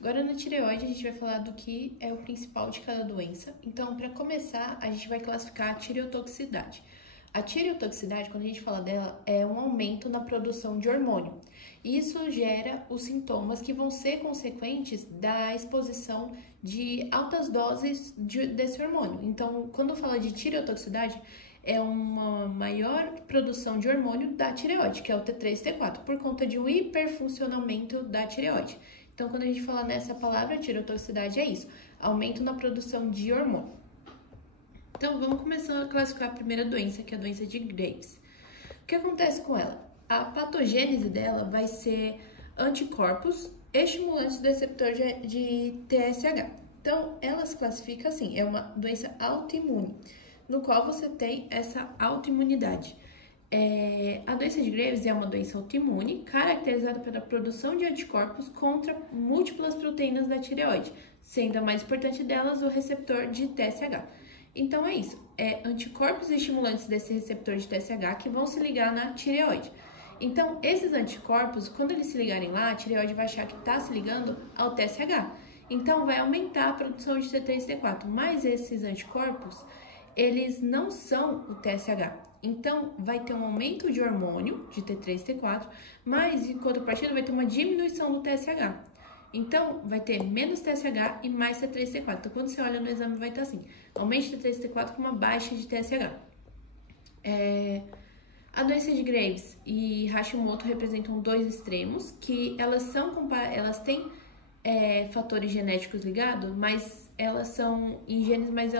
Agora na tireoide a gente vai falar do que é o principal de cada doença. Então, para começar, a gente vai classificar a tireotoxicidade. A tireotoxicidade, quando a gente fala dela, é um aumento na produção de hormônio. Isso gera os sintomas que vão ser consequentes da exposição de altas doses desse hormônio. Então, quando fala de tireotoxicidade, é uma maior produção de hormônio da tireoide, que é o T3 e T4, por conta de um hiperfuncionamento da tireoide. Então, quando a gente fala nessa palavra, tireotoxicidade é isso, aumento na produção de hormônio. Então, vamos começar a classificar a primeira doença, que é a doença de Graves. O que acontece com ela? A patogênese dela vai ser anticorpos estimulantes do receptor de TSH. Então, ela se classifica assim, é uma doença autoimune, no qual você tem essa autoimunidade. A doença de Graves é uma doença autoimune caracterizada pela produção de anticorpos contra múltiplas proteínas da tireoide, sendo a mais importante delas o receptor de TSH. Então é isso, anticorpos estimulantes desse receptor de TSH que vão se ligar na tireoide. Então, esses anticorpos, quando eles se ligarem lá, a tireoide vai achar que está se ligando ao TSH. Então, vai aumentar a produção de T3 e T4, mas esses anticorpos, eles não são o TSH. Então, vai ter um aumento de hormônio, de T3 e T4, mas, em contrapartida, vai ter uma diminuição do TSH. Então, vai ter menos TSH e mais T3 e T4. Então, quando você olha no exame, vai estar assim, aumento de T3 e T4 com uma baixa de TSH. A doença de Graves e Hashimoto representam dois extremos, que elas têm fatores genéticos ligados, mas elas são em genes, mas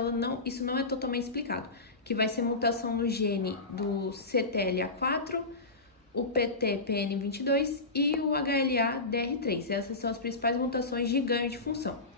isso não é totalmente explicado. Que vai ser mutação no gene do CTLA4, o PTPN22 e o HLA-DR3. Essas são as principais mutações de ganho de função.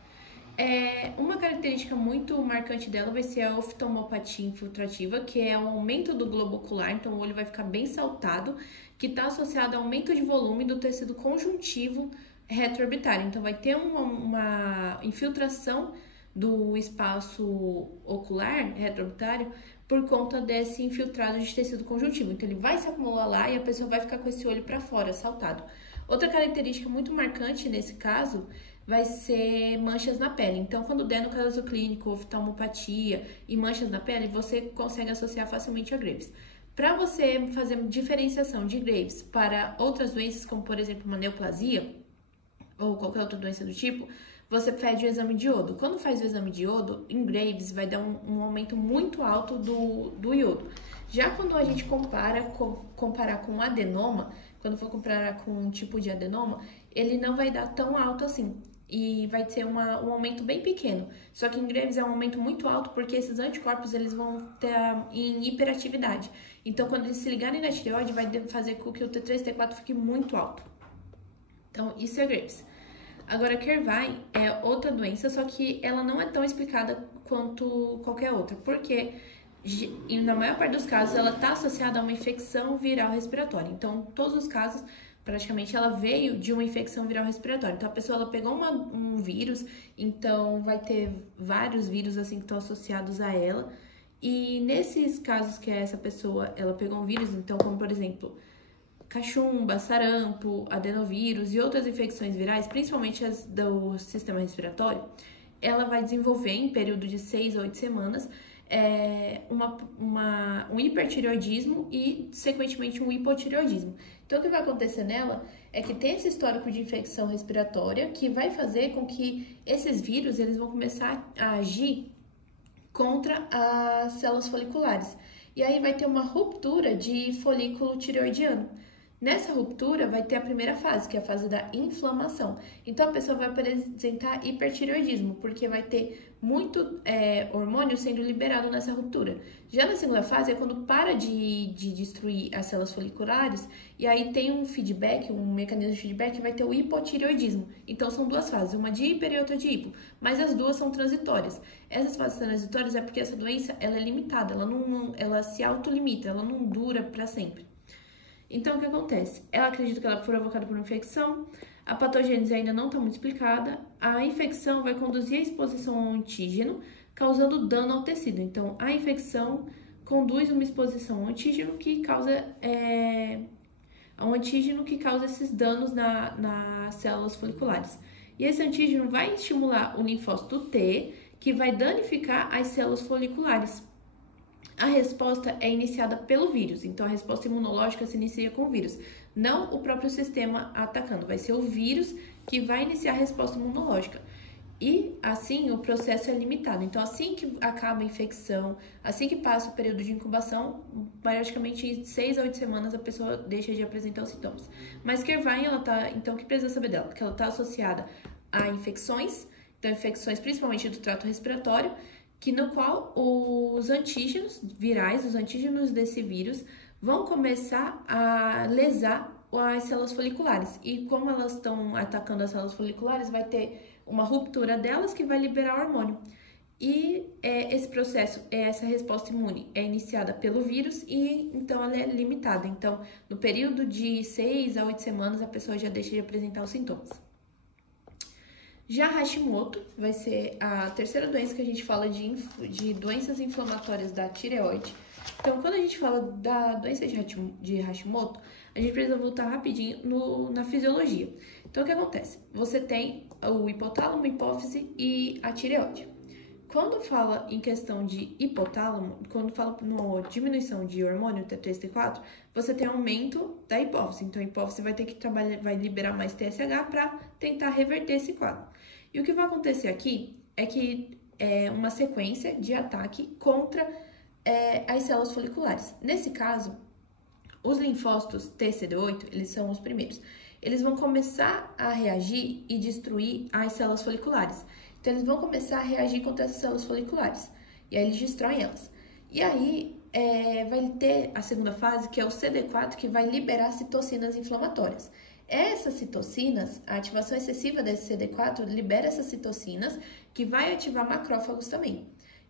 Uma característica muito marcante dela vai ser a oftalmopatia infiltrativa, que é o aumento do globo ocular, então o olho vai ficar bem saltado, que está associado ao aumento de volume do tecido conjuntivo retroorbitário. Então vai ter uma infiltração do espaço ocular retroorbitário por conta desse infiltrado de tecido conjuntivo. Então ele vai se acumular lá e a pessoa vai ficar com esse olho para fora, saltado. Outra característica muito marcante nesse caso vai ser manchas na pele. Então, quando der no caso clínico, oftalmopatia e manchas na pele, você consegue associar facilmente a Graves. Para você fazer diferenciação de Graves para outras doenças, como por exemplo uma neoplasia ou qualquer outra doença do tipo, você pede o exame de iodo. Quando faz o exame de iodo, em Graves vai dar um aumento muito alto do iodo. Já quando a gente comparar com adenoma, quando for comparar com um tipo de adenoma, ele não vai dar tão alto assim. E vai ter um aumento bem pequeno. Só que em Graves é um aumento muito alto porque esses anticorpos eles vão ter em hiperatividade. Então, quando eles se ligarem na tireoide, vai fazer com que o T3 e T4 fique muito alto. Então, isso é Graves. Agora, Kervai é outra doença, só que ela não é tão explicada quanto qualquer outra, porque na maior parte dos casos ela está associada a uma infecção viral respiratória. Então, todos os casos, praticamente, ela veio de uma infecção viral respiratória. Então, a pessoa ela pegou um vírus, então vai ter vários vírus assim que estão associados a ela. E nesses casos que essa pessoa ela pegou um vírus, então, como por exemplo, cachumba, sarampo, adenovírus e outras infecções virais, principalmente as do sistema respiratório, ela vai desenvolver em período de 6 a 8 semanas um hipertireoidismo e, consequentemente, um hipotireoidismo. Então, o que vai acontecer nela é que tem esse histórico de infecção respiratória que vai fazer com que esses vírus eles vão começar a agir contra as células foliculares. E aí vai ter uma ruptura de folículo tireoidiano. Nessa ruptura vai ter a primeira fase, que é a fase da inflamação. Então a pessoa vai apresentar hipertireoidismo, porque vai ter muito hormônio sendo liberado nessa ruptura. Já na segunda fase é quando para de destruir as células foliculares, e aí tem um feedback, um mecanismo de feedback, que vai ter o hipotireoidismo. Então são duas fases, uma de hiper e outra de hipo, mas as duas são transitórias. Essas fases transitórias é porque essa doença ela é limitada, ela se autolimita, ela não dura para sempre. Então, o que acontece? Ela acredita que ela foi provocada por uma infecção, a patogênese ainda não está muito explicada, a infecção vai conduzir à exposição ao antígeno, causando dano ao tecido. Então, a infecção conduz uma exposição ao antígeno que causa esses danos nas células foliculares. E esse antígeno vai estimular o linfócito T, que vai danificar as células foliculares. A resposta é iniciada pelo vírus, então a resposta imunológica se inicia com o vírus, não o próprio sistema atacando, vai ser o vírus que vai iniciar a resposta imunológica. E assim o processo é limitado, então assim que acaba a infecção, assim que passa o período de incubação, praticamente em 6 a 8 semanas a pessoa deixa de apresentar os sintomas. Mas Kervine, então o que precisa saber dela? Porque ela está associada a infecções, então infecções principalmente do trato respiratório, que no qual os antígenos virais, os antígenos desse vírus, vão começar a lesar as células foliculares. E como elas estão atacando as células foliculares, vai ter uma ruptura delas que vai liberar o hormônio. E esse processo, essa resposta imune é iniciada pelo vírus e então ela é limitada. Então, no período de 6 a 8 semanas, a pessoa já deixa de apresentar os sintomas. Já Hashimoto vai ser a terceira doença que a gente fala de doenças inflamatórias da tireoide. Então, quando a gente fala da doença de Hashimoto, a gente precisa voltar rapidinho na fisiologia. Então, o que acontece? Você tem o hipotálamo, hipófise e a tireoide. Quando fala em questão de hipotálamo, quando fala na diminuição de hormônio T3, T4, você tem aumento da hipófise. Então, a hipófise vai ter que vai liberar mais TSH para tentar reverter esse quadro. E o que vai acontecer aqui é que é uma sequência de ataque contra as células foliculares. Nesse caso, os linfócitos TCD8, eles são os primeiros. Eles vão começar a reagir e destruir as células foliculares. Então, eles vão começar a reagir contra essas células foliculares. E aí, eles destroem elas. E aí, vai ter a segunda fase, que é o CD4, que vai liberar citocinas inflamatórias. Essas citocinas, a ativação excessiva desse CD4 libera essas citocinas, que vai ativar macrófagos também.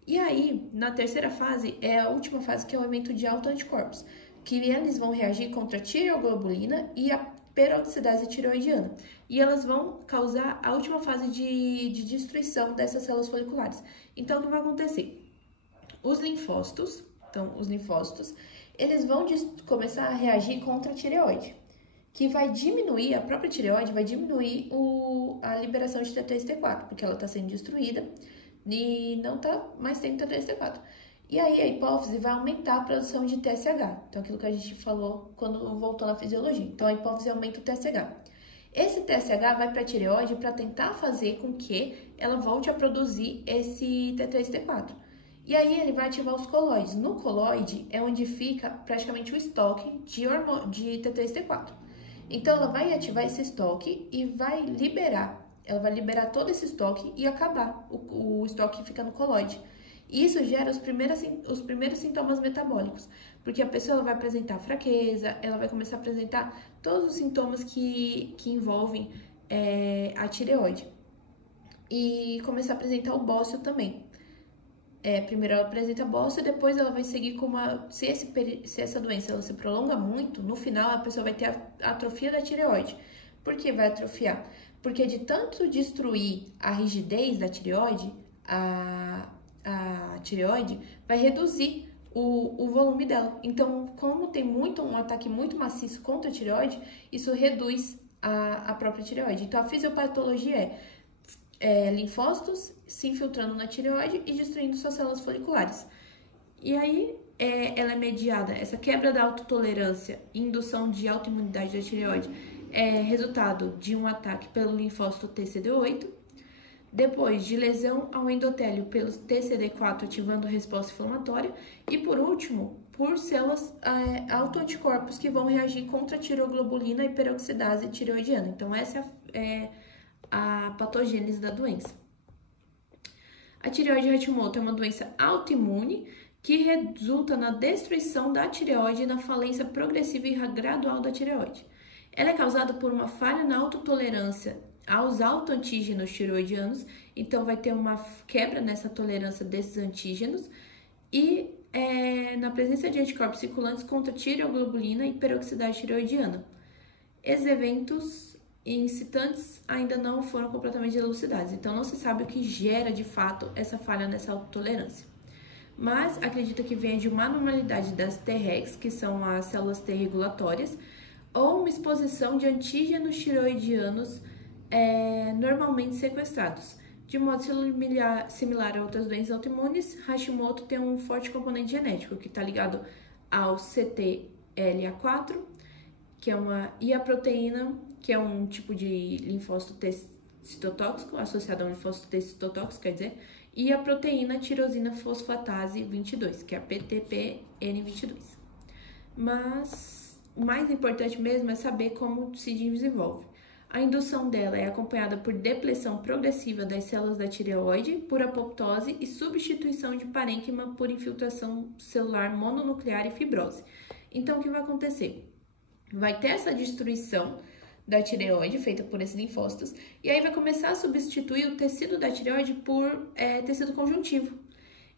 E aí, na terceira fase, é a última fase, que é o aumento de autoanticorpos, que eles vão reagir contra a tireoglobulina e a peroxidase tireoidiana. E elas vão causar a última fase de destruição dessas células foliculares. Então, o que vai acontecer? Os linfócitos, eles vão começar a reagir contra a tireoide, que vai diminuir, a própria tireoide vai diminuir a liberação de T3 e T4, porque ela está sendo destruída e não está mais tendo T3 e T4. E aí a hipófise vai aumentar a produção de TSH, então aquilo que a gente falou quando voltou na fisiologia. Então a hipófise aumenta o TSH. Esse TSH vai para a tireoide para tentar fazer com que ela volte a produzir esse T3 e T4. E aí ele vai ativar os coloides. No coloide é onde fica praticamente o estoque de T3 e T4. Então ela vai ativar esse estoque e vai liberar. Ela vai liberar todo esse estoque e acabar o estoque que fica no coloide. E isso gera os primeiros sintomas metabólicos, porque a pessoa ela vai apresentar fraqueza, ela vai começar a apresentar todos os sintomas que envolvem a tireoide. E começar a apresentar o bócio também. Primeiro ela apresenta bócio e depois ela vai seguir com se essa doença ela se prolonga muito, no final a pessoa vai ter a atrofia da tireoide. Por que vai atrofiar? Porque de tanto destruir a rigidez da tireoide, a tireoide vai reduzir o volume dela. Então, como tem um ataque muito maciço contra a tireoide, isso reduz a própria tireoide. Então, a fisiopatologia é linfócitos se infiltrando na tireoide e destruindo suas células foliculares. E aí, ela é mediada, essa quebra da autotolerância e indução de autoimunidade da tireoide é resultado de um ataque pelo linfócito TCD8, depois de lesão ao endotélio pelo TCD4 ativando a resposta inflamatória e, por último, por células autoanticorpos que vão reagir contra a tireoglobulina e peroxidase tireoidiana. Então, essa é a patogênese da doença. A tireoide Hashimoto é uma doença autoimune que resulta na destruição da tireoide e na falência progressiva e gradual da tireoide. Ela é causada por uma falha na autotolerância aos autoantígenos tireoidianos, então vai ter uma quebra nessa tolerância desses antígenos e na presença de anticorpos circulantes contra tireoglobulina e peroxidase tireoidiana. Esses eventos incitantes ainda não foram completamente elucidados, então não se sabe o que gera de fato essa falha nessa autotolerância. Mas acredita que venha de uma anormalidade das Tregs, que são as células T regulatórias, ou uma exposição de antígenos tireoidianos normalmente sequestrados. De modo similar a outras doenças autoimunes, Hashimoto tem um forte componente genético, que está ligado ao CTLA4, e a proteína, que é um tipo de linfócito citotóxico, associado a um linfócito citotóxico, quer dizer, e a proteína tirosina fosfatase 22, que é a PTPN22. Mas o mais importante mesmo é saber como se desenvolve. A indução dela é acompanhada por depressão progressiva das células da tireoide, por apoptose e substituição de parênquima por infiltração celular mononuclear e fibrose. Então, o que vai acontecer? Vai ter essa destruição da tireoide, feita por esses linfócitos, e aí vai começar a substituir o tecido da tireoide por tecido conjuntivo.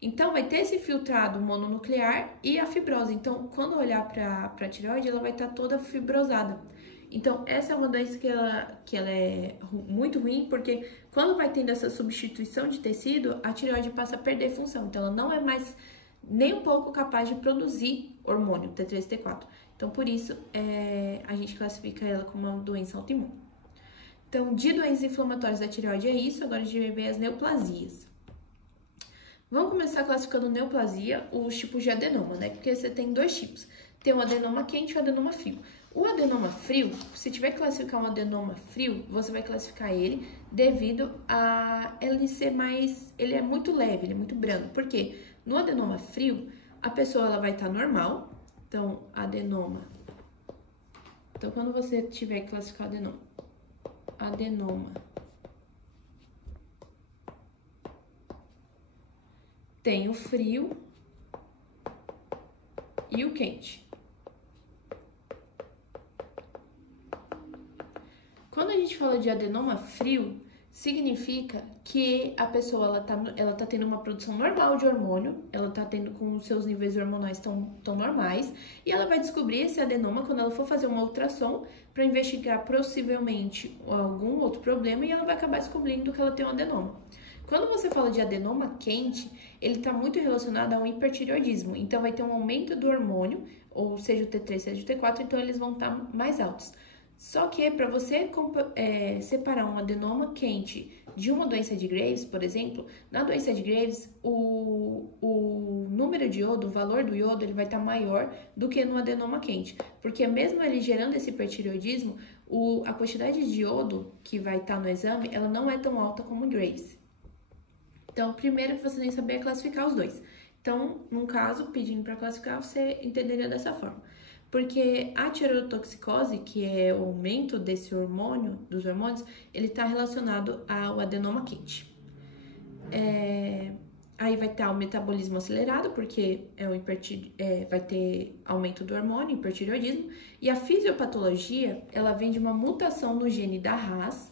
Então, vai ter esse filtrado mononuclear e a fibrose. Então, quando olhar para a tireoide, ela vai estar toda fibrosada. Então, essa é uma doença que ela é muito ruim, porque quando vai tendo essa substituição de tecido, a tireoide passa a perder função. Então, ela não é mais nem um pouco capaz de produzir hormônio T3 e T4. Então, por isso, a gente classifica ela como uma doença autoimune. Então, de doenças inflamatórias da tireoide é isso. Agora a gente vai ver as neoplasias. Vamos começar classificando neoplasia, os tipos de adenoma, né? Porque você tem dois tipos. Tem o adenoma quente e o adenoma frio. O adenoma frio, se tiver que classificar um adenoma frio, você vai classificar ele devido a ele ser mais... Ele é muito leve, ele é muito branco. Por quê? No adenoma frio, a pessoa ela vai estar normal. Então, adenoma. Então, quando você tiver que classificar adenoma tem o frio e o quente. Quando a gente fala de adenoma frio, significa que a pessoa ela tá tendo uma produção normal de hormônio, ela tá tendo com os seus níveis hormonais tão normais, e ela vai descobrir esse adenoma quando ela for fazer uma ultrassom para investigar possivelmente algum outro problema, e ela vai acabar descobrindo que ela tem um adenoma. Quando você fala de adenoma quente, ele está muito relacionado ao hipertireoidismo, então vai ter um aumento do hormônio, ou seja o T3, seja o T4, então eles vão estar mais altos. Só que para você separar um adenoma quente de uma doença de Graves, por exemplo, na doença de Graves, o número de iodo, o valor do iodo, ele vai estar maior do que no adenoma quente. Porque mesmo ele gerando esse hipertireoidismo, a quantidade de iodo que vai estar no exame, ela não é tão alta como em Graves. Então, primeiro que você tem que saber é classificar os dois. Então, num caso, pedindo para classificar, você entenderia dessa forma. Porque a tireotoxicose, que é o aumento desse hormônio, dos hormônios, ele está relacionado ao adenoma quente. Aí vai estar o metabolismo acelerado, porque vai ter aumento do hormônio, hipertireoidismo. E a fisiopatologia, ela vem de uma mutação no gene da RAS,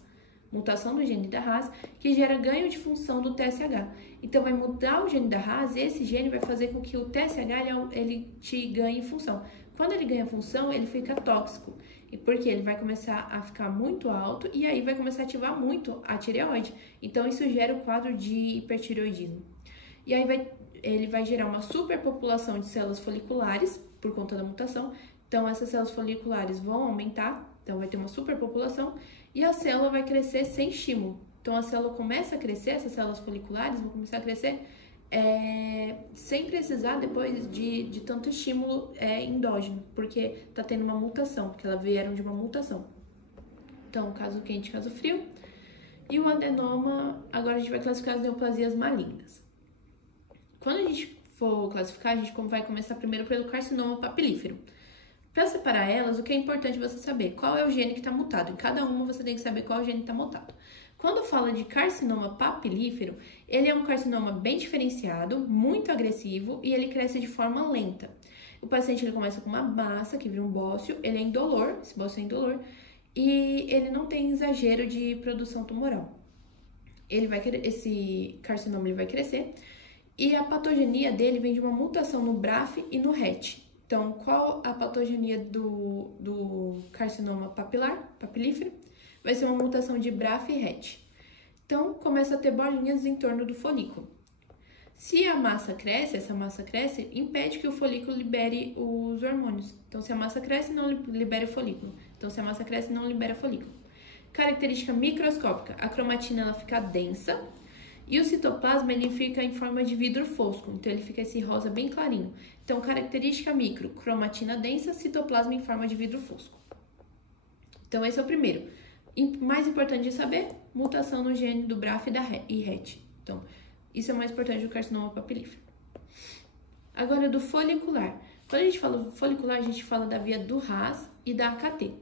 que gera ganho de função do TSH. Então, vai mudar o gene da RAS e esse gene vai fazer com que o TSH ele te ganhe função. Quando ele ganha função, ele fica tóxico, porque ele vai começar a ficar muito alto e aí vai começar a ativar muito a tireoide. Então, isso gera o quadro de hipertireoidismo. E aí ele vai gerar uma superpopulação de células foliculares por conta da mutação. Então, essas células foliculares vão aumentar, então vai ter uma superpopulação e a célula vai crescer sem estímulo. Então, a célula começa a crescer, essas células foliculares vão começar a crescer sem precisar depois de tanto estímulo endógeno, porque está tendo uma mutação, porque elas vieram de uma mutação. Então, caso quente, caso frio. E o adenoma, agora a gente vai classificar as neoplasias malignas. Quando a gente for classificar, a gente vai começar primeiro pelo carcinoma papilífero. Para separar elas, o que é importante você saber? Qual é o gene que está mutado? Em cada uma você tem que saber qual é o gene que está mutado. Quando fala de carcinoma papilífero, ele é um carcinoma bem diferenciado, muito agressivo e ele cresce de forma lenta. O paciente ele começa com uma massa que vira um bócio, ele é indolor, esse bócio é indolor, e ele não tem exagero de produção tumoral. Esse carcinoma ele vai crescer e a patogenia dele vem de uma mutação no BRAF e no RET. Então, qual a patogenia do carcinoma papilífero? Vai ser uma mutação de BRAF e RET. Então, começa a ter bolinhas em torno do folículo. Se a massa cresce, essa massa cresce, impede que o folículo libere os hormônios. Então, se a massa cresce, não libera o folículo. Então, se a massa cresce, não libera o folículo. Característica microscópica, a cromatina ela fica densa e o citoplasma ele fica em forma de vidro fosco, então ele fica esse rosa bem clarinho. Então, característica micro, cromatina densa, citoplasma em forma de vidro fosco. Então, esse é o primeiro. Mais importante de saber, mutação no gene do BRAF e RET. Então, isso é o mais importante do carcinoma papilífero. Agora, do folicular. Quando a gente fala do folicular, a gente fala da via do RAS e da AKT.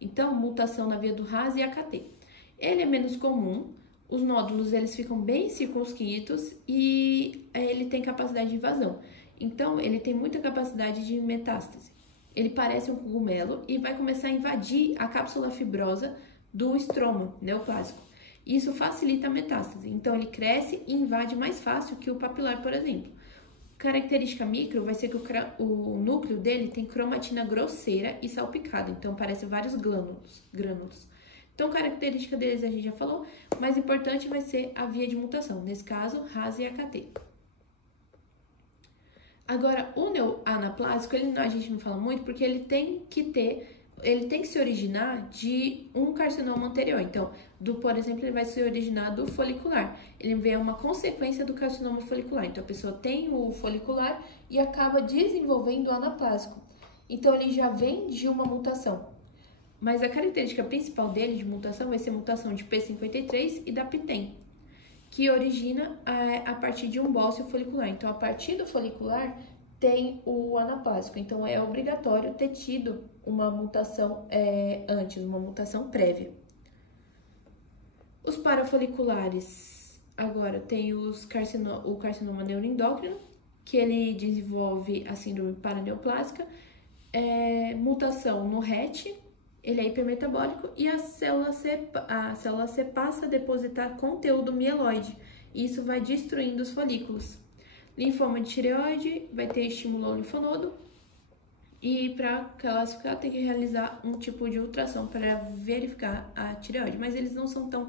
Então, mutação na via do RAS e AKT. Ele é menos comum, os nódulos eles ficam bem circunscritos e ele tem capacidade de invasão. Então, ele tem muita capacidade de metástase. Ele parece um cogumelo e vai começar a invadir a cápsula fibrosa do estroma neoplásico. Isso facilita a metástase. Então, ele cresce e invade mais fácil que o papilar, por exemplo. Característica micro vai ser que o núcleo dele tem cromatina grosseira e salpicada, então parece vários grânulos. Então, característica deles a gente já falou, mais importante vai ser a via de mutação, nesse caso, RAS e AKT. Agora, o neoanaplásico, a gente não fala muito porque ele tem que se originar de um carcinoma anterior. Então, por exemplo, ele vai se originar do folicular. Ele vem uma consequência do carcinoma folicular. Então, a pessoa tem o folicular e acaba desenvolvendo o anaplásico. Então, ele já vem de uma mutação. Mas a característica principal dele de mutação vai ser mutação de P53 e da PTEN, que origina a partir de um bócio folicular. Então, a partir do folicular tem o anaplásico. Então, é obrigatório ter tido uma mutação antes, uma mutação prévia. Os parafoliculares, agora, tem o carcinoma neuroendócrino, que ele desenvolve a síndrome paraneoplásica, mutação no RET, ele é hipermetabólico, e a célula C passa a depositar conteúdo mieloide, e isso vai destruindo os folículos. Linfoma de tireoide, vai ter estímulo ao linfonodo, e para classificar tem que realizar um tipo de ultrassom para verificar a tireoide, mas eles não são tão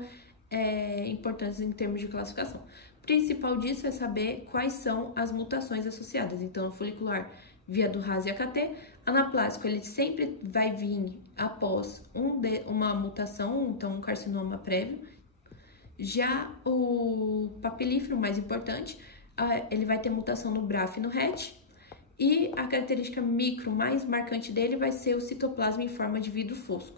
importantes em termos de classificação. O principal disso é saber quais são as mutações associadas. Então, no folicular, via do RAS e AKT, anaplásico, ele sempre vai vir após uma mutação, então um carcinoma prévio. Já o papilífero, mais importante, ele vai ter mutação no BRAF e no RET, e a característica micro mais marcante dele vai ser o citoplasma em forma de vidro fosco.